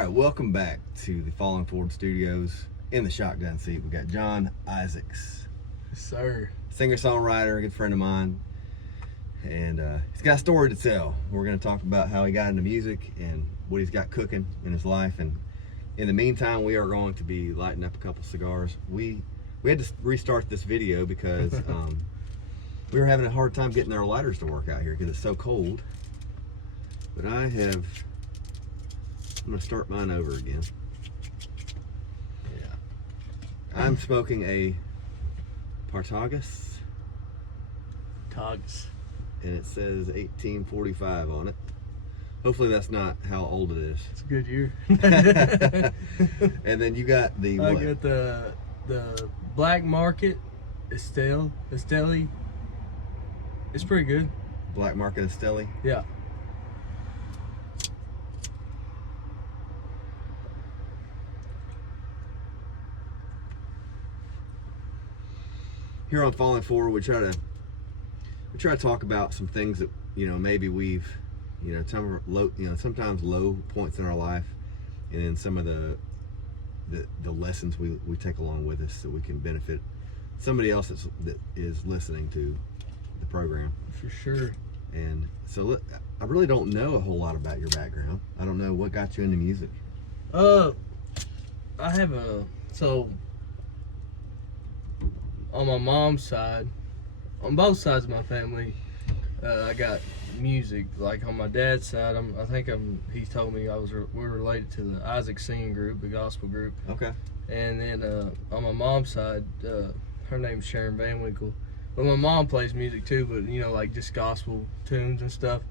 right, welcome back to the Falling Forward Studios. In the shotgun seat, we got John Isaacs. Yes, sir. Singer-songwriter, a good friend of mine. And he's got a story to tell. We're going to talk about how he got into music and what he's got cooking in his life. And in the meantime, we are going to be lighting up a couple cigars. We had to restart this video because we were having a hard time getting our lighters to work out here because it's so cold. But I'm going to start mine over again. Yeah. I'm smoking a Partagas. Togs. And it says 1845 on it. Hopefully that's not how old it is. It's a good year. And then you got the I what? got the Black Market Estelle. It's pretty good. Black Market Estelle. Yeah. Here on Falling Forward, we try to talk about some things that maybe we've sometimes low points in our life, and then some of the lessons we take along with us so we can benefit somebody else that is listening to the program. For sure. And so I really don't know a whole lot about your background. I don't know what got you into music. I have on my mom's side, on both sides of my family, I got music. Like on my dad's side, he told me we're related to the Isaac singing group, the gospel group. Okay. And then on my mom's side, her name's Sharon Van Winkle. But my mom plays music too, but like just gospel tunes and stuff.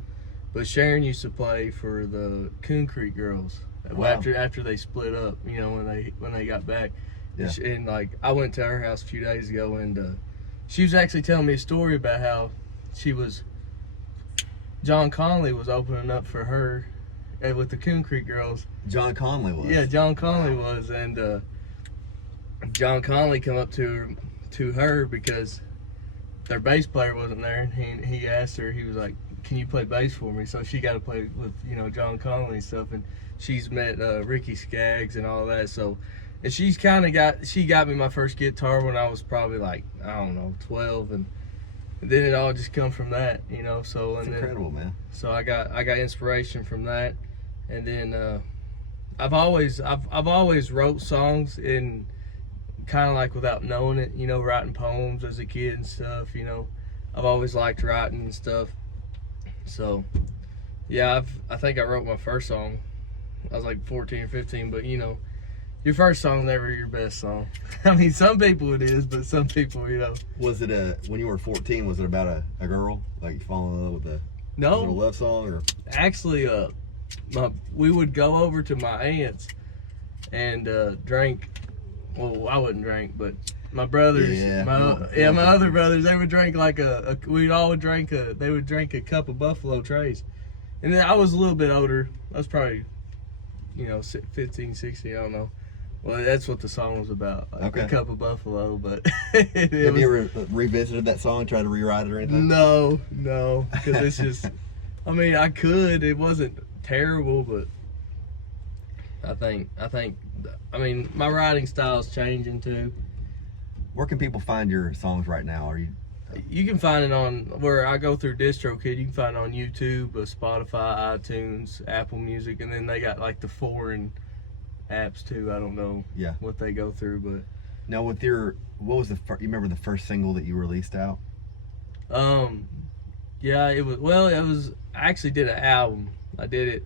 But Sharon used to play for the Coon Creek Girls. Wow. After they split up, when they got back. Yeah. And like I went to her house a few days ago, and she was actually telling me a story about how John Conley was opening up for her with the Coon Creek Girls. John Conley was. Yeah, John Conley was, and John Conley come up to her because their bass player wasn't there, and he asked her. He was like, "Can you play bass for me?" So she got to play with John Conley and stuff, and she's met Ricky Skaggs and all that. So. And she got me my first guitar when I was probably like, I don't know, 12, and then it all just come from that, So That's and incredible, then, man. So I got inspiration from that, and then I've always wrote songs in kind of like without knowing it, writing poems as a kid and stuff, I've always liked writing and stuff. So yeah, I think I wrote my first song. I was like 14 or 15, but your first song's never your best song. I mean, some people it is, but some people, Was it when you were 14? Was it about a girl, like you fall in love with a love song, or? Actually, we would go over to my aunt's and drink. Well, I wouldn't drink, but my brothers, my other brothers, they would drink like they would drink a cup of Buffalo Trace. And then I was a little bit older. I was probably, 15, 16, I don't know. Well, that's what the song was about. Like a cup of Buffalo, but Have you ever revisited that song, tried to rewrite it or anything? No, because it's just, I mean, I could. It wasn't terrible, but I mean, my writing style's changing too. Where can people find your songs right now? You can find it on where I go through DistroKid. You can find it on YouTube, Spotify, iTunes, Apple Music, and then they got like the foreign apps too. I don't know what they go through, but now what was you remember the first single that you released out? Yeah, it was I actually did an album. I did it.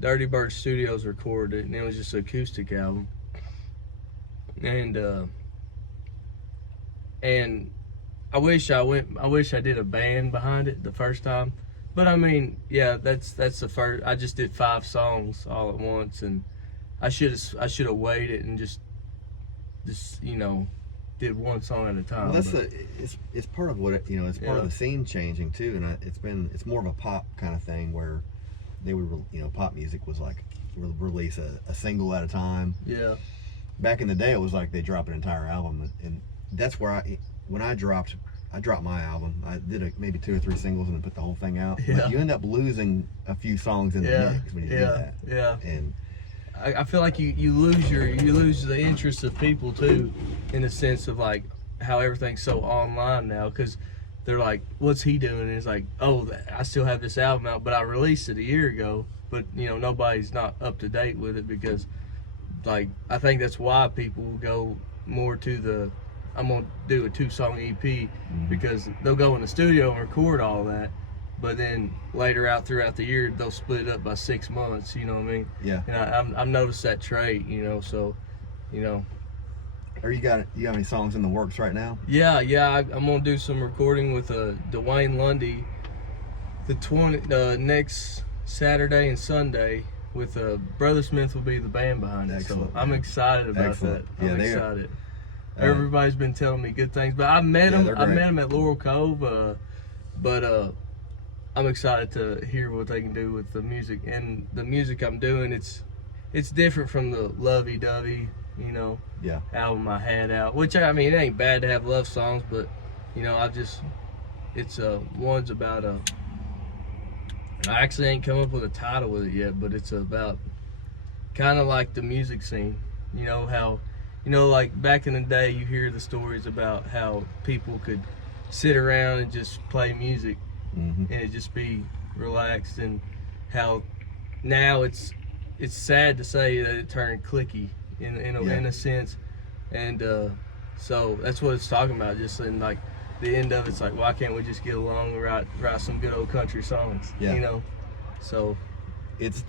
Dirty Bird Studios recorded it, and it was just an acoustic album. And I wish I did a band behind it the first time. But I mean, yeah, that's the first. I just did 5 songs all at once, and I should have waited and just did one song at a time. Well, it's part of what it's part of the scene changing too, and it's more of a pop kind of thing where they would pop music was like release a single at a time. Yeah. Back in the day, it was like they drop an entire album, and that's where I dropped my album. I did maybe 2 or 3 singles and then put the whole thing out. Yeah. But you end up losing a few songs in the mix when you do that. Yeah. And I feel like you lose the interest of people too, in the sense of like how everything's so online now, because they're like, what's he doing? And it's like, oh, I still have this album out, but I released it a year ago, but you know, nobody's not up to date with it, because like I think that's why people go more to the, I'm gonna do a 2-song EP, because they'll go in the studio and record all that, but then later out throughout the year they'll split it up by 6 months. You know what I mean? Yeah. And I've noticed that trait. You know, so you know. Or you got any songs in the works right now? Yeah. I'm gonna do some recording with Dwayne Lundy the next Saturday and Sunday. With Brother Smith will be the band behind it. Excellent, so I'm excited about Excellent. that. I'm Yeah, excited. Everybody's been telling me good things, but I met him. they're I great. met him at Laurel Cove, but I'm excited to hear what they can do with the music. And the music I'm doing, it's different from the lovey-dovey, you know, Yeah. album I had out. Which I mean, it ain't bad to have love songs, but you know, it's one's about I actually ain't come up with a title with it yet, but it's about kind of like the music scene. You know how, you know, like back in the day, you hear the stories about how people could sit around and just play music, and it just be relaxed, and how now it's sad to say that it turned cliquey in a sense, and so that's what it's talking about. Just in like the end of it's like, why can't we just get along and write some good old country songs? Yeah. You know, so It's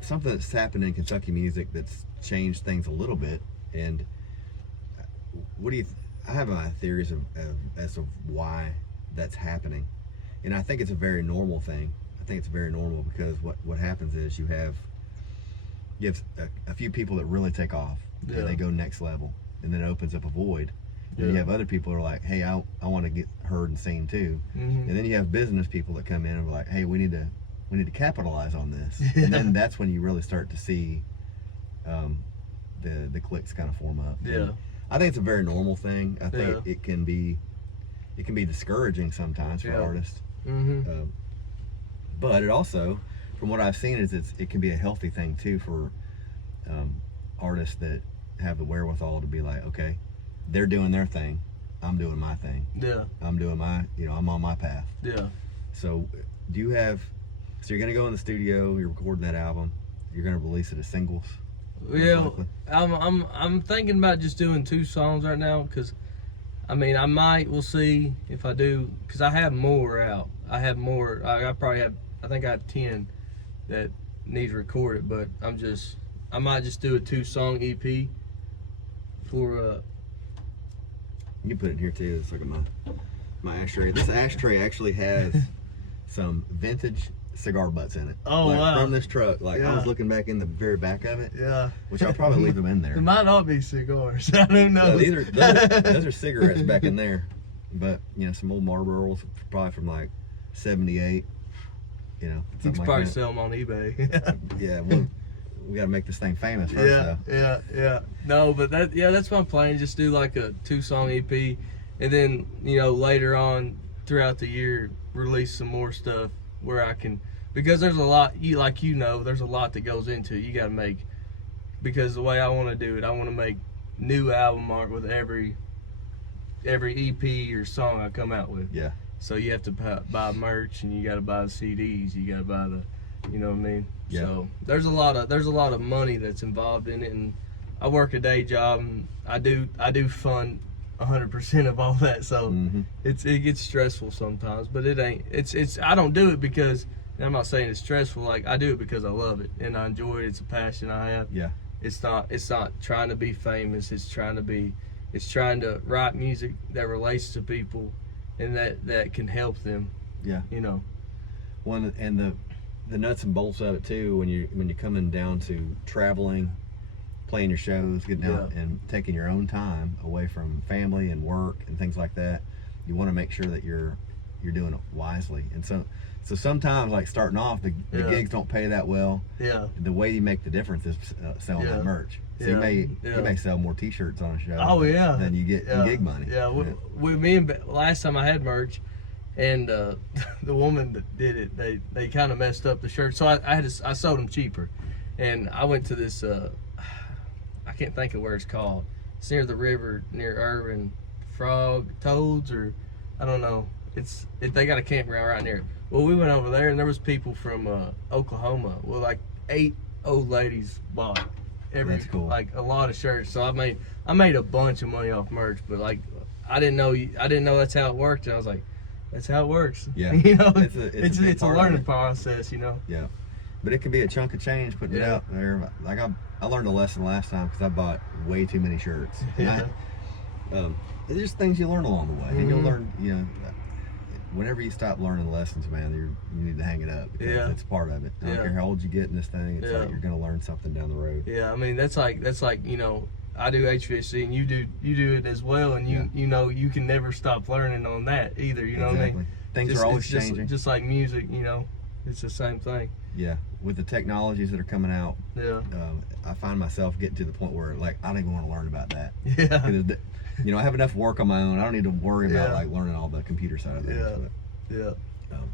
something that's happened in Kentucky music that's changed things a little bit. And what do you? I have my theories as to why that's happening, and I think it's a very normal thing. I think it's very normal because what happens is you have a few people that really take off, and they go next level, and then it opens up a void. And you have other people who are like, hey, I want to get heard and seen too. And then you have business people that come in and are like, hey, we need to capitalize on this. And then that's when you really start to see the cliques kind of form up. Yeah. And I think it's a very normal thing. I think it can be discouraging sometimes for artists. But it also, from what I've seen, is it can be a healthy thing too for artists that have the wherewithal to be like, okay, they're doing their thing, I'm doing my thing. Yeah. I'm doing I'm on my path. Yeah. So you're gonna go in the studio, you're recording that album, you're gonna release it as singles? Yeah, I'm thinking about just doing 2 songs right now, because I mean, we'll see if I do, because I have more out. I have more. I probably have. I think I have 10 that needs recorded, but I might just do a 2-song EP for. You can put it in here too. Let's look at my ashtray. This ashtray actually has some vintage cigar butts in it. Oh, wow. From this truck. I was looking back in the very back of it. Yeah. Which I'll probably leave them in there. It might not be cigars. I don't know. Those are cigarettes back in there. But, some old Marlboros, probably from 78. You can like probably that. sell them on eBay. Yeah, we got to make this thing famous first, though. Yeah. No, but that's my plan. Just do like a 2-song EP, and then later on throughout the year release some more stuff where I can, because there's a lot. There's a lot that goes into it. You got to make, because the way I want to do it, I want to make new album art with every EP or song I come out with. Yeah. So you have to buy merch, and you got to buy the CDs. You got to buy the, you know what I mean? Yeah. So there's a lot of money that's involved in it, and I work a day job, and I do fund 100% of all that. So it gets stressful sometimes, but it ain't. It's I don't do it because, and I'm not saying it's stressful. Like, I do it because I love it and I enjoy it. It's a passion I have. Yeah. It's not trying to be famous. It's trying to write music that relates to people and that can help them. Yeah. One, and the nuts and bolts of it too, when you're coming down to traveling, playing your shows, getting out and taking your own time away from family and work and things like that, you want to make sure that you're doing it wisely. And so sometimes, like starting off, the gigs don't pay that well. Yeah. The way you make the difference is selling that merch. So you may sell more T-shirts on a show. Oh yeah. Than you get in gig money. Yeah. Me and last time I had merch, and the woman that did it, they kind of messed up the shirt, so I sold them cheaper, and I went to this I can't think of where it's called. It's near the river near Irvin, Frog Toads, or I don't know. They got a campground right near it. Well, we went over there and there was people from Oklahoma. Well, like 8 old ladies bought That's cool. like a lot of shirts. So I made a bunch of money off merch, but like I didn't know that's how it worked, and I was like, that's how it works. Yeah. You know, it's a a learning process, you know. Yeah, but it can be a chunk of change putting it out there. Like I learned a lesson last time because I bought way too many shirts. Yeah. It's just things you learn along the way, and you'll learn. You know, whenever you stop learning lessons, man, you need to hang it up because it's part of it. I don't care how old you get in this thing. It's like you're gonna learn something down the road. Yeah, I mean that's like you know, I do HVAC and you do it as well, and you know you can never stop learning on that either. You know what I mean? Things are always changing. Just like music, you know, it's the same thing. Yeah, with the technologies that are coming out, I find myself getting to the point where like I don't even want to learn about that. Yeah. You know, I have enough work on my own. I don't need to worry about like learning all the computer side of things. Yeah.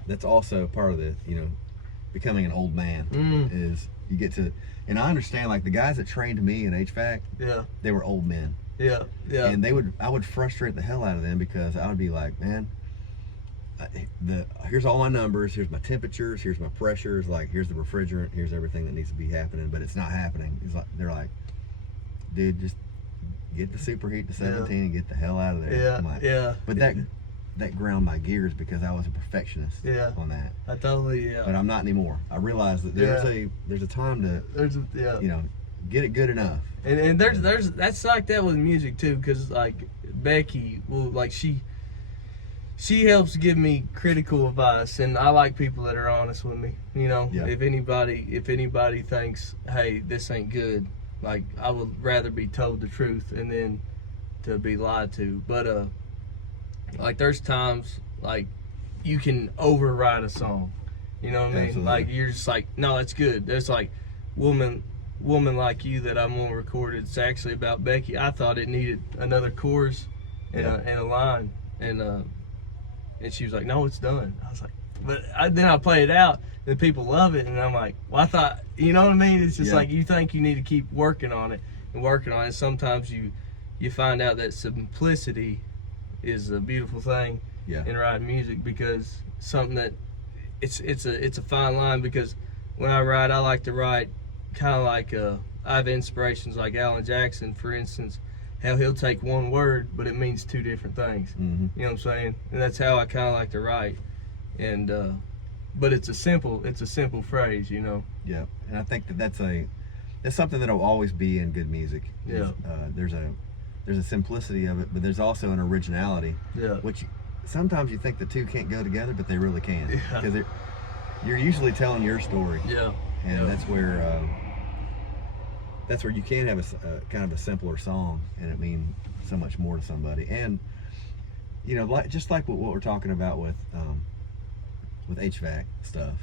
That's also part of the, you know, becoming an old man is you get to, and I understand like the guys that trained me in HVAC, they were old men. Yeah. And I would frustrate the hell out of them because I would be like, man, here's all my numbers, here's my temperatures, here's my pressures, like here's the refrigerant, here's everything that needs to be happening, but it's not happening. It's like they're like, dude, just get the superheat to 17 and get the hell out of there. But that ground my gears because I was a perfectionist on that. I totally But I'm not anymore. I realized that there's a time to you know, get it good enough. And there's that's like that with music too, because like Becky will like she helps give me critical advice, and I like people that are honest with me. You know, if anybody thinks, hey, this ain't good, like I would rather be told the truth and then to be lied to. But like there's times like you can override a song. You know what I mean? Absolutely. Like you're just like, no, that's good. There's like woman like you that I'm gonna record. It's actually about Becky. I thought it needed another chorus and a line, and she was like, no, it's done. I was like, but then I play it out and people love it, and I'm like, well, I thought, you know what I mean? It's just like you think you need to keep working on it. Sometimes you find out that simplicity is a beautiful thing in writing music, because something that it's a fine line, because when I write, I like to write kind of like I have inspirations like Alan Jackson, for instance, how he'll take one word but it means two different things. You know what I'm saying? And that's how I kind of like to write. And but it's a simple phrase, you know. Yeah, and I think that's something that'll always be in good music. There's a simplicity of it, but there's also an originality. Which sometimes you think the two can't go together, but they really can. Because you're usually telling your story. And that's where you can have a kind of a simpler song and it mean so much more to somebody. And you know, just like what we're talking about with HVAC stuff,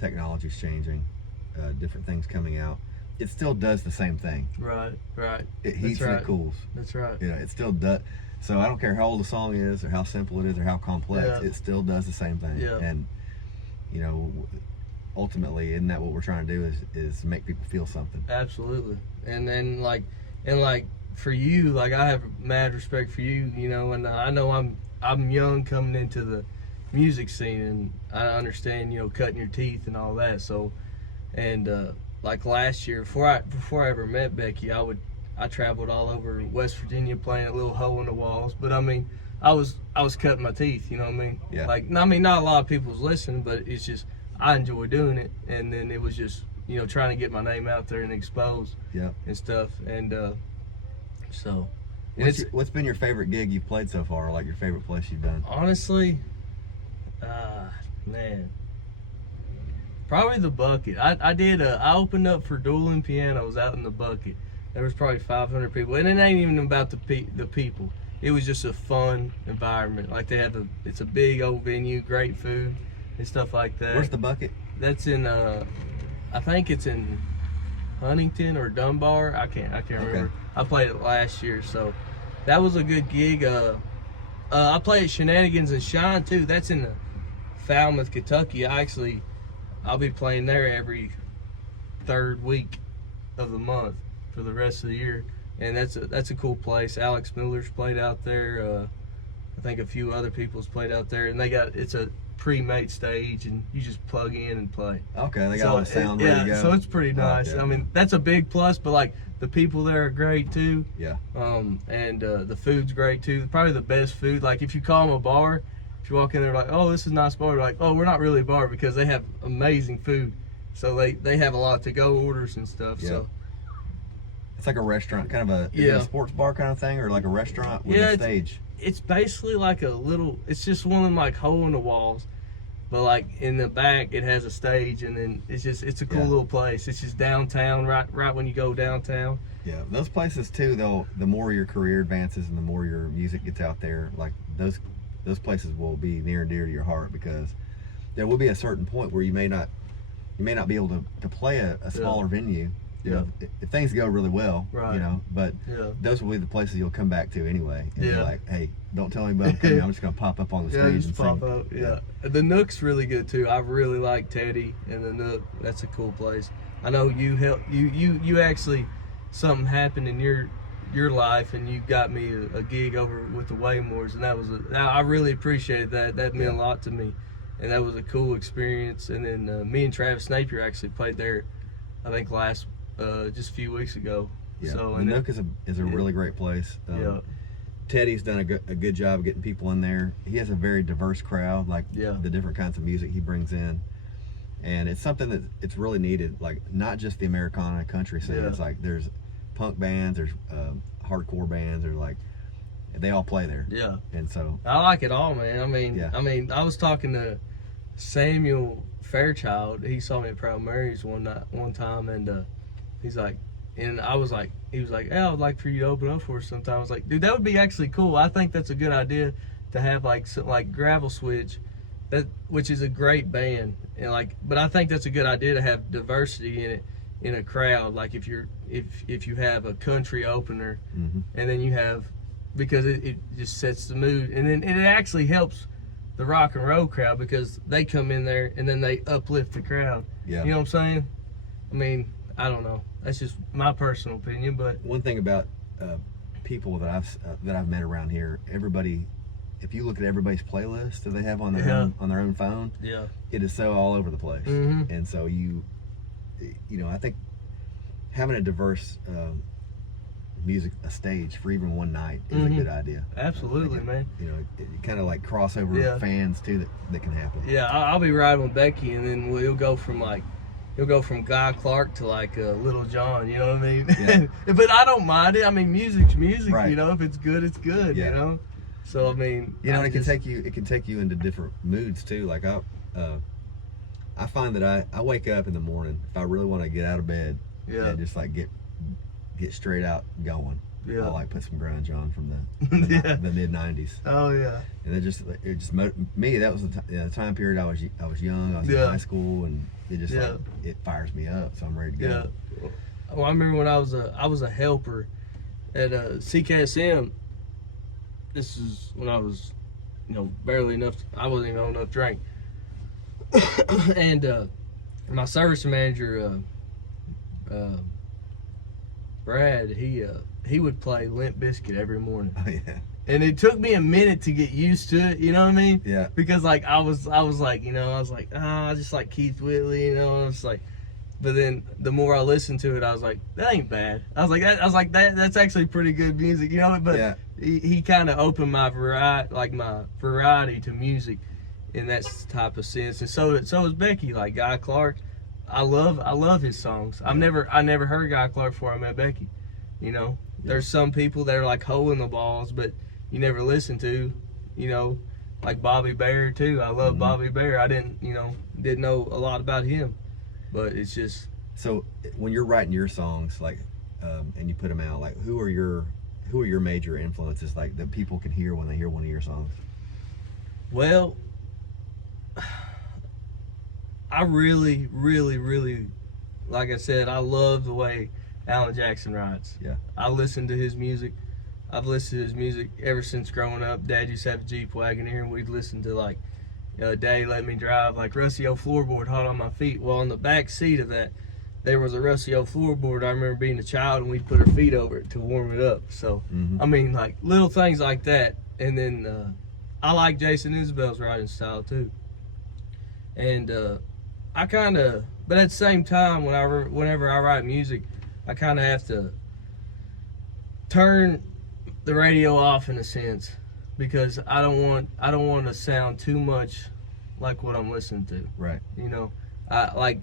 technology's changing, different things coming out. It still does the same thing. Right. It heats and it cools. That's right. You know, it still does. So I don't care how old the song is or how simple it is or how complex, it still does the same thing. And you know, ultimately, isn't that what we're trying to do is make people feel something? Absolutely. And then like for you, like I have mad respect for you, you know, and I know I'm young coming into the music scene, and I understand, you know, cutting your teeth and all that. So, and like last year, before I ever met Becky, I traveled all over West Virginia playing a little hole in the walls. But I mean, I was cutting my teeth, you know what I mean? Like, I mean, not a lot of people's listening, but it's just I enjoy doing it. And then it was just, you know, trying to get my name out there and exposed and stuff. And so. What's been your favorite gig you've played so far, or like your favorite place you've done? Honestly, man, probably the Bucket. I opened up for Dueling Pianos out in the Bucket. There was probably 500 people, and it ain't even about the people. It was just a fun environment. Like it's a big old venue, great food and stuff like that. Where's the Bucket? That's in I think it's in Huntington or Dunbar. I can't remember. I played it last year, so that was a good gig. I played Shenanigans and Shine too. That's in Falmouth, Kentucky. I'll be playing there every third week of the month for the rest of the year, and that's a cool place. Alex Miller's played out there. I think a few other people's played out there, and it's a pre-made stage, and you just plug in and play. Okay, they got all the sound ready to go. So it's pretty nice. Okay. I mean, that's a big plus, but like the people there are great too. Yeah. And the food's great too. Probably the best food. Like if you call them a bar, if you walk in there like, oh, this is a nice bar, they're like, oh, we're not really a bar, because they have amazing food. So they have a lot of to-go orders and stuff. Yeah. So it's like a restaurant, kind of is it a sports bar kind of thing, or like a restaurant with a stage? It's basically like a little. It's just one of them like hole in the walls, but like in the back it has a stage, and then it's a cool little place. It's just downtown, right when you go downtown. Yeah, those places too. Though the more your career advances and the more your music gets out there, like those places will be near and dear to your heart, because there will be a certain point where you may not be able to play a smaller venue. You know, if things go really well, right. You know, but those will be the places you'll come back to anyway. And be like, hey, don't tell anybody I'm coming. I'm just gonna pop up on the stage and pop sing. up. Yeah. The Nook's really good too. I really like Teddy and the Nook. That's a cool place. I know you actually, something happened in your life, and you got me a gig over with the Waymores, and I really appreciated that. That meant a lot to me, and that was a cool experience. And then me and Travis Napier actually played there, I think just a few weeks ago. Yeah, so, the Nook is a really great place. Teddy's done a good job of getting people in there. He has a very diverse crowd, like the different kinds of music he brings in, and it's something that it's really needed. Like not just the Americana country scene. It's like there's punk bands, there's hardcore bands, there's like they all play there. Yeah, and so I like it all, man. I mean, I was talking to Samuel Fairchild. He saw me at Proud Mary's one time, and he's like, and I was like, he was like, hey, I would like for you to open up for us sometime. I was like, dude, that would be actually cool. I think that's a good idea to have like Gravel Switch, which is a great band, and but I think that's a good idea to have diversity in it, in a crowd. Like if you have a country opener, and then you have, because it just sets the mood, and then it actually helps the rock and roll crowd, because they come in there and then they uplift the crowd. Yeah, you know what I'm saying? I mean, I don't know. That's just my personal opinion, but one thing about people that I've met around here, everybody, if you look at everybody's playlist that they have on their own phone, it is so all over the place. And so you know, I think having a diverse a stage for even one night is a good idea. Absolutely, man. You know, it kind of like crossover fans too that can happen. Yeah, I'll be riding with Becky, and then he'll go from Guy Clark to like Little John. You know what I mean? Yeah. But I don't mind it. I mean, music's music. Right. You know, if it's good, it's good. Yeah. You know. So I mean, you know, it can take you into different moods too. Like I find that I wake up in the morning, if I really want to get out of bed and just like get straight out going. I like put some grunge on from the mid '90s. Oh yeah. And it just me. That was the time period I was young. I was in high school, and it just like, it fires me up. So I'm ready to go. Yeah. Well, I remember when I was a helper at CKSM. This is when I was, barely enough. I wasn't even old enough to drink. And my service manager, Brad, he would play Limp Bizkit every morning. Oh yeah. And it took me a minute to get used to it, you know what I mean? Yeah. Because like I was like, I just like Keith Whitley, and I was like, but then the more I listened to it, I was like, that ain't bad. I was like that's actually pretty good music, But he kind of opened my variety to music in that type of sense, and so is Becky. Like Guy Clark, I love his songs. I never heard Guy Clark before I met Becky. There's some people that are like hole in the balls, but you never listen to, like Bobby Bear too. I love Bobby Bear. I didn't know a lot about him, but it's just. So when you're writing your songs, like, and you put them out, like, who are your major influences, like that people can hear when they hear one of your songs? Well, I really, really, really, like I said, I love the way Alan Jackson writes. Yeah. I listen to his music. I've listened to his music ever since growing up. Dad used to have a Jeep Wagoneer, and we'd listen to like Daddy let me drive like rusty old floorboard hot on my feet. Well, on the back seat of that, there was a rusty old floorboard. I remember being a child and we'd put our feet over it to warm it up. So, I mean, like little things like that. And then I like Jason Isbell's writing style too. And I kind of, but at the same time, whenever I write music, I kind of have to turn the radio off in a sense, because I don't want to sound too much like what I'm listening to. Right. You know, like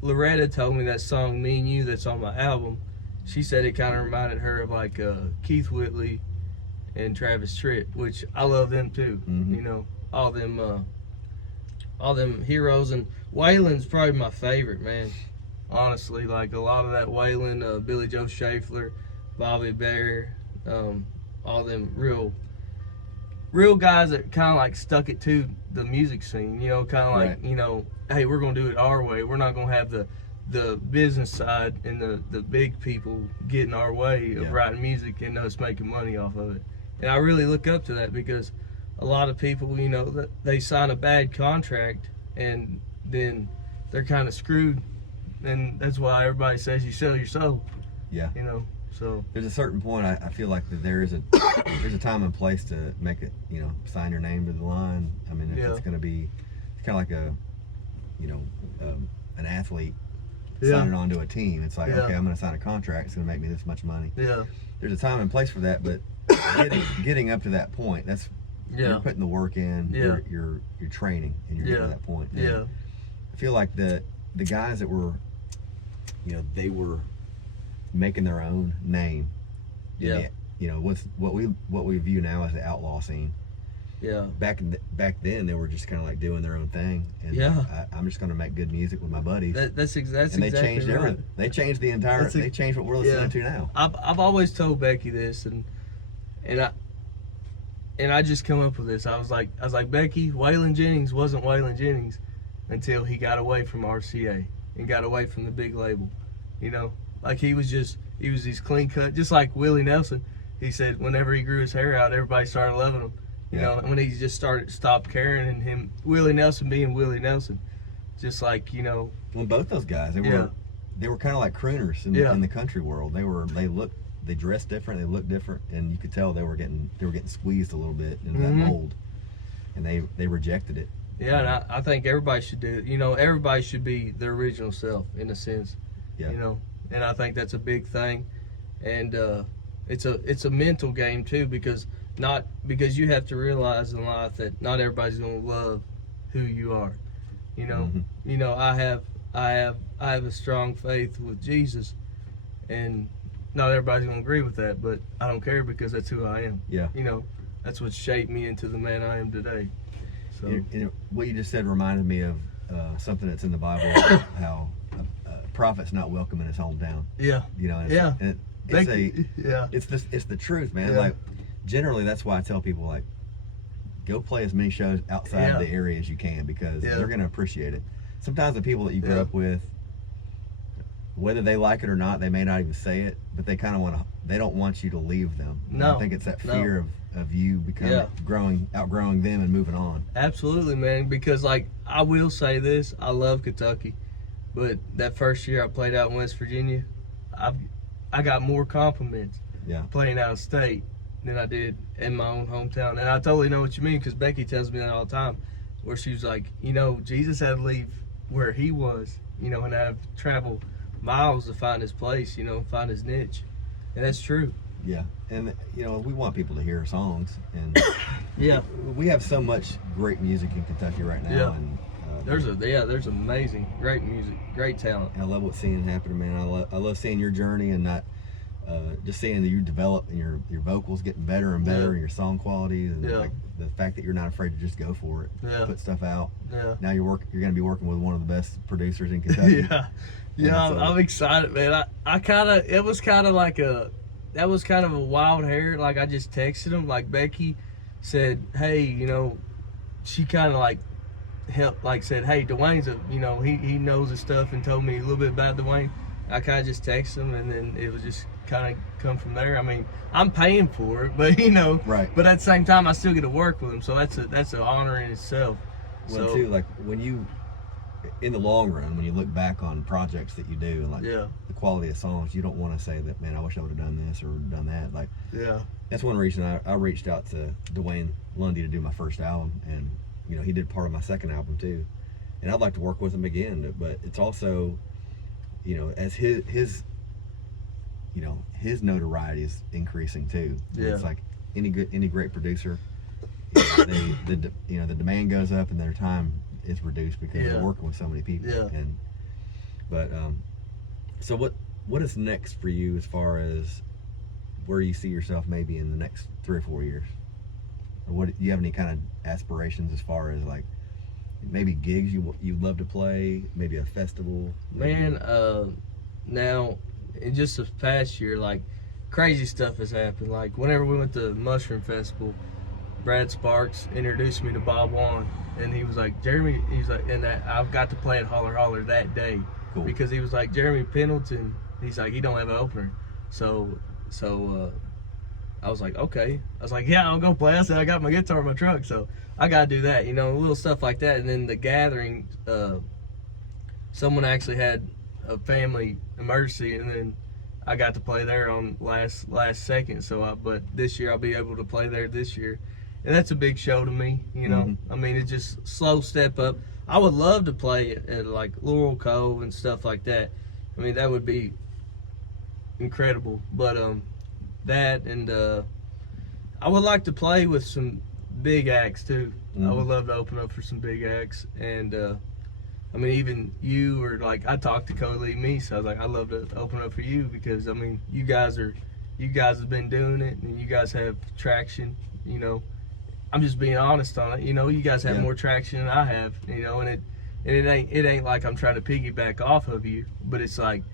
Loretta told me that song "Me and You" that's on my album. She said it kind of reminded her of like Keith Whitley and Travis Tritt, which I love them too. You know, all them heroes. And Waylon's probably my favorite, man. Honestly, like a lot of that Waylon, Billy Joe Schaefer, Bobby Bear, all them real guys that kind of like stuck it to the music scene, you know, kind of like, you know, hey, we're going to do it our way. We're not going to have the business side and the big people getting our way of writing music and us making money off of it. And I really look up to that, because a lot of people, you know, they sign a bad contract and then they're kind of screwed. And that's why everybody says you sell your soul. Yeah. You know, so there's a certain point I feel like that there's a time and place to make it, you know, sign your name to the line. I mean, if it's going to be, it's kind of like a, you know, an athlete signing on to a team. It's like, okay, I'm going to sign a contract. It's going to make me this much money. Yeah. There's a time and place for that, but getting up to that point, that's you're putting the work in. You're training, and you're getting to that point. And I feel like the guys that were, you know, they were making their own name. You know, with what we view now as the outlaw scene. Back then, they were just kind of like doing their own thing. And I'm just going to make good music with my buddies. That's exactly. And they changed everything. They changed the entire. They changed what we're listening to now. I've always told Becky this, and I just come up with this. I was like, Becky, Waylon Jennings wasn't Waylon Jennings until he got away from RCA and got away from the big label. You know, like he was these clean cut, just like Willie Nelson. He said whenever he grew his hair out, everybody started loving him. You know, and when he just stopped caring, and Willie Nelson being Willie Nelson, just like, you know. Well, both those guys, they were kind of like crooners in the country world. They dressed different, they looked different, and you could tell they were getting squeezed a little bit into that mold, and they rejected it. Yeah, and I think everybody should do it. You know, everybody should be their original self in a sense. You know, and I think that's a big thing, and it's a mental game too, because you have to realize in life that not everybody's going to love who you are. You know, you know, I have a strong faith with Jesus, and not everybody's going to agree with that, but I don't care, because that's who I am. You know, that's what shaped me into the man I am today. So what you just said reminded me of something that's in the Bible, how a prophet's not welcome in his hometown. You know, it's the truth, man. Like, generally, that's why I tell people, like, go play as many shows outside the area as you can, because they're going to appreciate it. Sometimes the people that you grew up with, whether they like it or not, they may not even say it, but they kind of they don't want you to leave them. I think it's that fear of you outgrowing them and moving on. Absolutely, man, because, like, I will say this, I love Kentucky, but that first year I played out in West Virginia, I got more compliments playing out of state than I did in my own hometown. And I totally know what you mean, because Becky tells me that all the time, where she's like, you know, Jesus had to leave where he was, you know, and have to travel miles to find his place, you know, find his niche. And that's true. And, you know, we want people to hear our songs, and we have so much great music in Kentucky right now. And there's amazing, great music, great talent. I love what's seeing happen, man. I love seeing your journey, and not just seeing that you develop, and your vocals getting better and better, and your song qualities, and like the fact that you're not afraid to just go for it, put stuff out. Now you're going to be working with one of the best producers in Kentucky. I'm excited, man. That was kind of a wild hair. Like, I just texted him, like, Becky said, hey, you know, she kind of like helped, like, said, hey, Dwayne's you know, he knows his stuff, and told me a little bit about Dwayne. I kind of just texted him, and then it was just kind of come from there. I mean, I'm paying for it, but, you know, but at the same time, I still get to work with him, so that's an honor in itself. Well, So too, like when you, in the long run, when you look back on projects that you do and like yeah, the quality of songs, you don't want to say that, man, I wish I would have done this or done that. Like, yeah, that's one reason I reached out to Dwayne Lundy to do my first album, and you know, he did part of my second album too, and I'd like to work with him again. But it's also, you know, as his you know, his notoriety is increasing too. Yeah. It's like any great producer, you know, the demand goes up and their time is reduced because Yeah. they're working with so many people. Yeah. And but so what is next for you as far as where you see yourself maybe in the next 3 or 4 years? Or what, do you have any kind of aspirations as far as like maybe gigs you'd love to play, maybe a festival? man. Now, in just this past year, like crazy stuff has happened. Like whenever we went to Mushroom Festival, Brad Sparks introduced me to Bob Wan, and he was like, Jeremy, he's like, and that I've got to play at Holler Holler that day. Cool. Because he was like, Jeremy Pendleton, he's like, he don't have an opener. So I was like, okay. I was like, yeah, I'll go play. I said, I got my guitar in my truck, so I got to do that, you know, little stuff like that. And then the gathering, someone actually had a family emergency, and then I got to play there on last second. So, but this year I'll be able to play there this year. And that's a big show to me, you know. Mm-hmm. I mean, it's just slow step up. I would love to play at like Laurel Cove and stuff like that. I mean, that would be incredible. But that and I would like to play with some big acts too. Mm-hmm. I would love to open up for some big acts. And I mean, even you, or like I talked to Cody Meese. I was like, I'd love to open up for you because I mean, you guys have been doing it and you guys have traction, you know. I'm just being honest on it. You know, you guys have more traction than I have. You know, and it ain't like I'm trying to piggyback off of you, but it's like,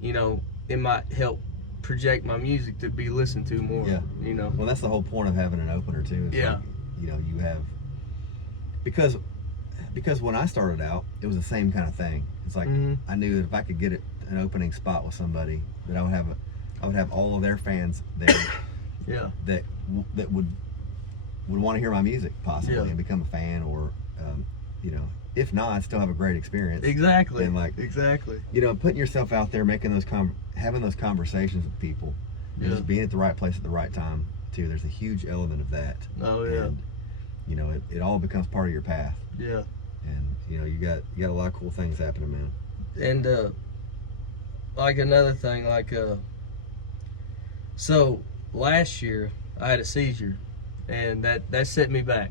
you know, it might help project my music to be listened to more. Yeah. You know. Well, that's the whole point of having an opener too. Yeah. Like, you know, you have because when I started out, it was the same kind of thing. It's like I knew that if I could get an opening spot with somebody, that I would have all of their fans there. Yeah. That would want to hear my music possibly and become a fan, or you know, if not, I'd still have a great experience. Exactly. And like, exactly. you know, putting yourself out there, making those having those conversations with people, and just being at the right place at the right time too. There's a huge element of that. Oh yeah. And, you know, it all becomes part of your path. Yeah. And you know, you got a lot of cool things happening, man. And like another thing, like so last year I had a seizure, and that set me back.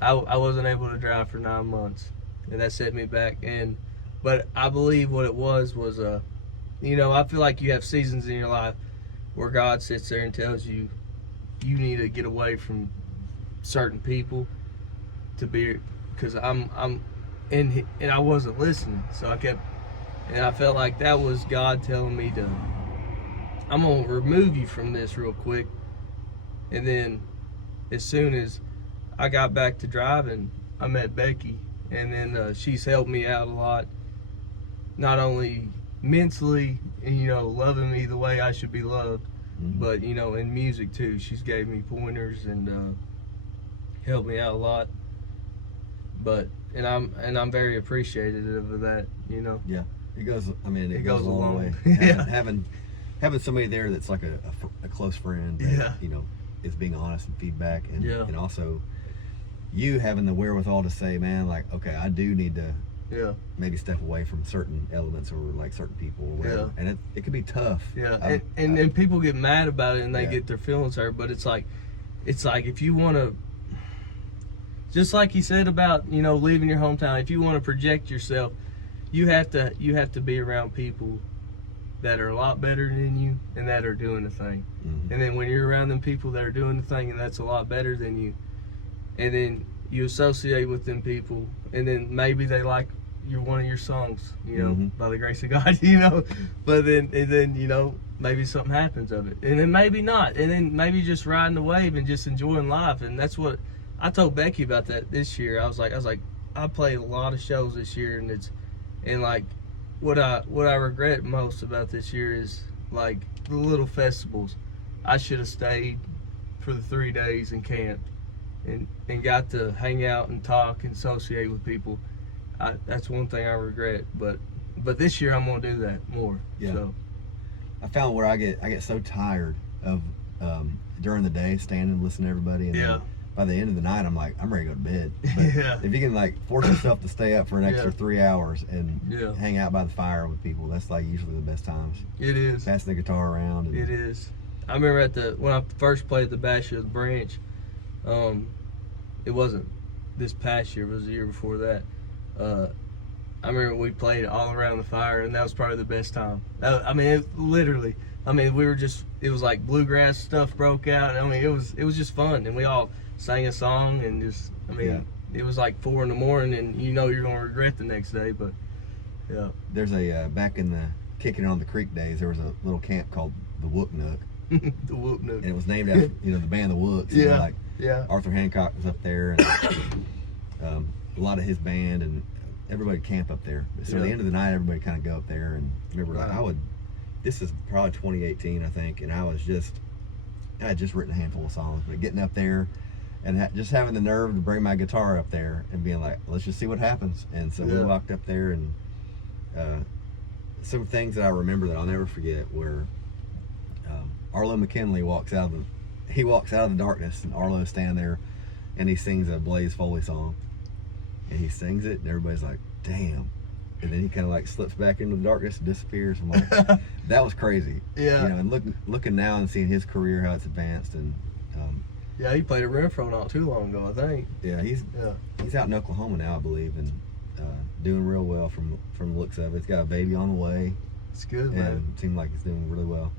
I wasn't able to drive for 9 months, and that set me back. But I believe what it was you know, I feel like you have seasons in your life where God sits there and tells you you need to get away from certain people to be, because and I wasn't listening, so I felt like that was God telling me I'm gonna remove you from this real quick. And then as soon as I got back to driving, I met Becky, and then she's helped me out a lot, not only mentally and, you know, loving me the way I should be loved, but, you know, in music too. She's gave me pointers and helped me out a lot. But and I'm very appreciative of that, you know. Yeah, it goes. I mean, it goes goes a long way. Yeah. Having somebody there that's like a close friend that, you know, is being honest and feedback, and also you having the wherewithal to say, man, like, okay, I do need to maybe step away from certain elements or like certain people or whatever. And it can be tough. Yeah. And people get mad about it and they get their feelings hurt, but it's like if you want to, just like you said about, you know, leaving your hometown, if you want to project yourself, you have to be around people that are a lot better than you and that are doing the thing. And then when you're around them people that are doing the thing and that's a lot better than you, and then you associate with them people, and then maybe they like one of your songs, you know, by the grace of God, you know, but then you know, maybe something happens of it, and then maybe not, and then maybe just riding the wave and just enjoying life. And that's what I told Becky about that this year. I was like I played a lot of shows this year, and like what I regret most about this year is like the little festivals. I should have stayed for the 3 days and camped and got to hang out and talk and associate with people. That's one thing I regret, but this year I'm gonna do that more. Yeah. So I found where I get so tired of during the day standing and listening to everybody, and then by the end of the night I'm like, I'm ready to go to bed. But if you can like force yourself to stay up for an extra 3 hours and hang out by the fire with people, that's like usually the best times. It is. Passing the guitar around. And, it is. I remember when I first played the Bash of the Branch, it wasn't this past year, it was the year before that. I remember we played all around the fire, and that was probably the best time. Literally. It was like bluegrass stuff broke out. It was just fun, and we all sang a song, and it was like 4 in the morning, and you're gonna regret the next day. But yeah, there's a back in the Kicking It on the Creek days, there was a little camp called the Wook Nook. The Wook Nook, and it was named after the band the Wooks. Arthur Hancock was up there, and a lot of his band, and everybody camp up there. So at the end of the night, everybody kind of go up there. And remember, this is probably 2018, I think, and I had just written a handful of songs, but getting up there and just having the nerve to bring my guitar up there and being like, let's just see what happens. And so we walked up there, and some things that I remember that I'll never forget were Arlo McKinley walks out of the darkness, and Arlo's standing there, and he sings a Blaze Foley song, and he sings it, and everybody's like, damn. And then he kind of like slips back into the darkness and disappears. I'm like, that was crazy. Yeah. And looking now and seeing his career, how it's advanced, and he played at Renfro not too long ago, I think. Yeah, he's out in Oklahoma now, I believe, and doing real well from the looks of it. He's got a baby on the way. It's good, man. And it seemed like he's doing really well.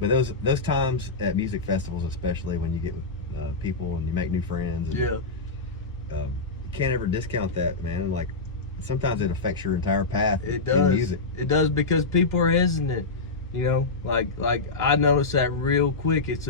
But those times at music festivals, especially when you get with people and you make new friends, and, you can't ever discount that, man. Like, sometimes it affects your entire path. It does. In music. It does, because people are hesitant. Like I noticed that real quick. It's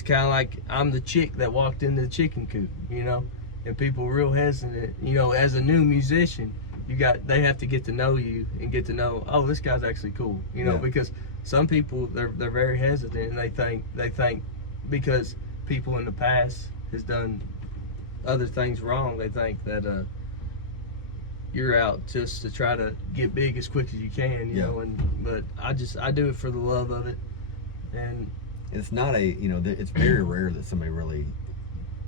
kind of like I'm the chick that walked into the chicken coop, and people are real hesitant. As a new musician, they have to get to know you and get to know, oh, this guy's actually cool, because some people they're very hesitant, and they think because people in the past has done other things wrong, they think that you're out just to try to get big as quick as you can, but I do it for the love of it. And it's not it's very rare that somebody really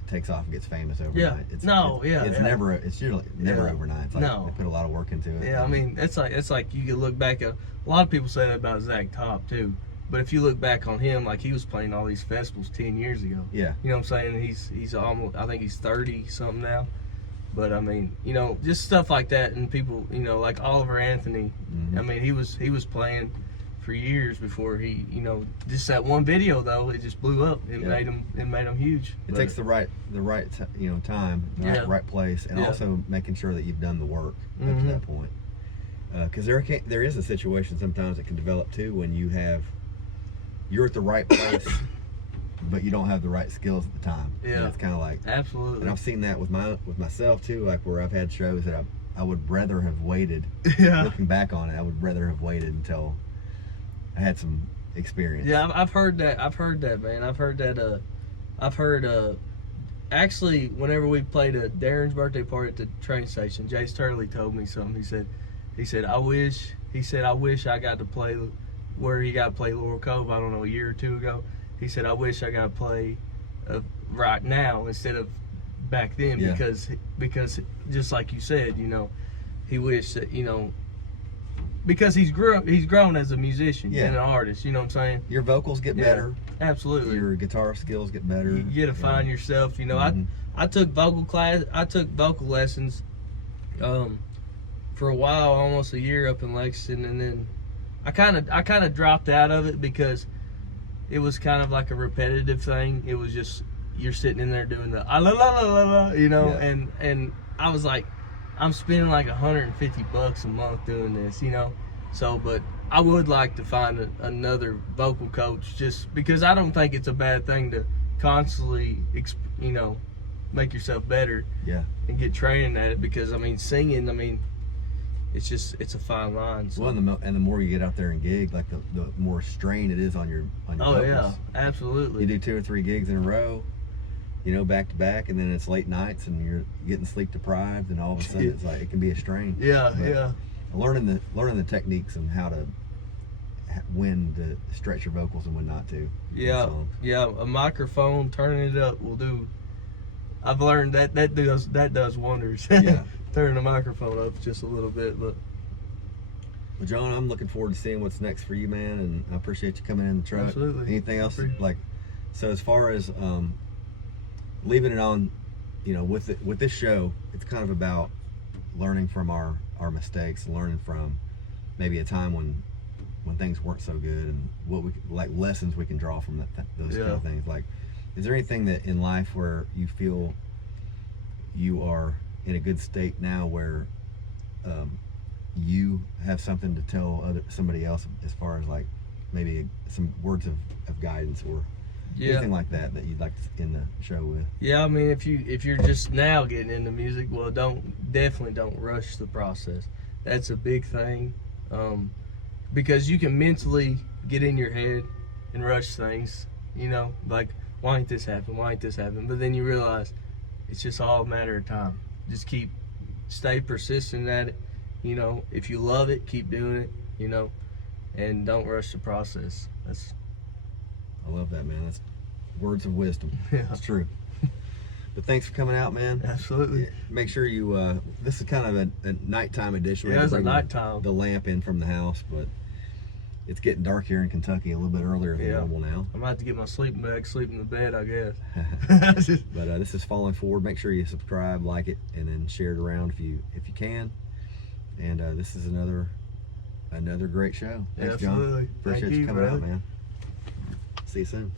takes off and gets famous overnight. It's usually never overnight. It's like they put a lot of work into it. Yeah, it's like you can look back at, a lot of people say that about Zach Top too. But if you look back on him, like, he was playing all these festivals 10 years ago. Yeah. You know what I'm saying? He's almost, I think he's 30 something now. But just stuff like that, and people, like Oliver Anthony. Mm-hmm. He was playing for years before he, just that one video though, it just blew up. It made him huge. It takes the right time, the right place, and also making sure that you've done the work up to that point. Because there is a situation sometimes that can develop too when you're at the right place, but you don't have the right skills at the time. Yeah, and it's kind of like, absolutely. And I've seen that with myself too, like where I've had shows that I would rather have waited. Looking back on it, I would rather have waited until I had some experience. Yeah, I've heard that, man. I've heard actually, whenever we played at Darren's birthday party at the train station, Jace Turley told me something. He said I wish I got to play where he got to play Laurel Cove, I don't know, a year or two ago. He said, I wish I got to play right now instead of back then, because just like you said, he wished that, because he's grown as a musician and an artist, you know what I'm saying? Your vocals get better. Absolutely. Your guitar skills get better. You get to find yourself, I took vocal lessons for a while, almost a year up in Lexington, and then I kind of dropped out of it because it was kind of like a repetitive thing. It was just, you're sitting in there doing the la la la la la, and I was like, I'm spending like $150 a month doing this, So, but I would like to find another vocal coach, just because I don't think it's a bad thing to constantly, make yourself better. Yeah. And get training at it, because singing, it's a fine line. So. Well, and the more you get out there and gig, like the more strain it is on your vocals. Yeah, absolutely. You do 2 or 3 gigs in a row, you know, back to back, and then it's late nights and you're getting sleep deprived, and all of a sudden it's like it can be a strain. Yeah, But yeah. learning the techniques and how to when to stretch your vocals and when not to. Yeah, yeah. A microphone, turning it up will do. I've learned that does wonders. Yeah. Turning the microphone up just a little bit, but. Well, John, I'm looking forward to seeing what's next for you, man, and I appreciate you coming in the truck. Absolutely. Anything else like? So as far as leaving it on, you know, with this show, it's kind of about learning from our mistakes, and learning from maybe a time when things weren't so good, and what we like lessons we can draw from those kind of things. Like, is there anything that in life where you feel you are in a good state now, where you have something to tell somebody else, as far as like maybe some words of guidance or anything like that you'd like to end the show with? Yeah, I mean, if you're just now getting into music, well, definitely don't rush the process. That's a big thing, because you can mentally get in your head and rush things. You know, like, why ain't this happen? Why ain't this happen? But then you realize it's just all a matter of time. Just stay persistent at it. You know, if you love it, keep doing it. You know, and don't rush the process. I love that, man. That's words of wisdom. Yeah. It's true. But thanks for coming out, man. Absolutely. Make sure you, this is kind of a nighttime edition. Yeah, it's a bring nighttime. The lamp in from the house, but it's getting dark here in Kentucky a little bit earlier than normal now. I'm about to get my sleeping bag, sleep in the bed, I guess. But this is Falling Forward. Make sure you subscribe, like it, and then share it around if you can. And this is another great show. Thanks, Absolutely. John. Appreciate you coming out, man. See you soon.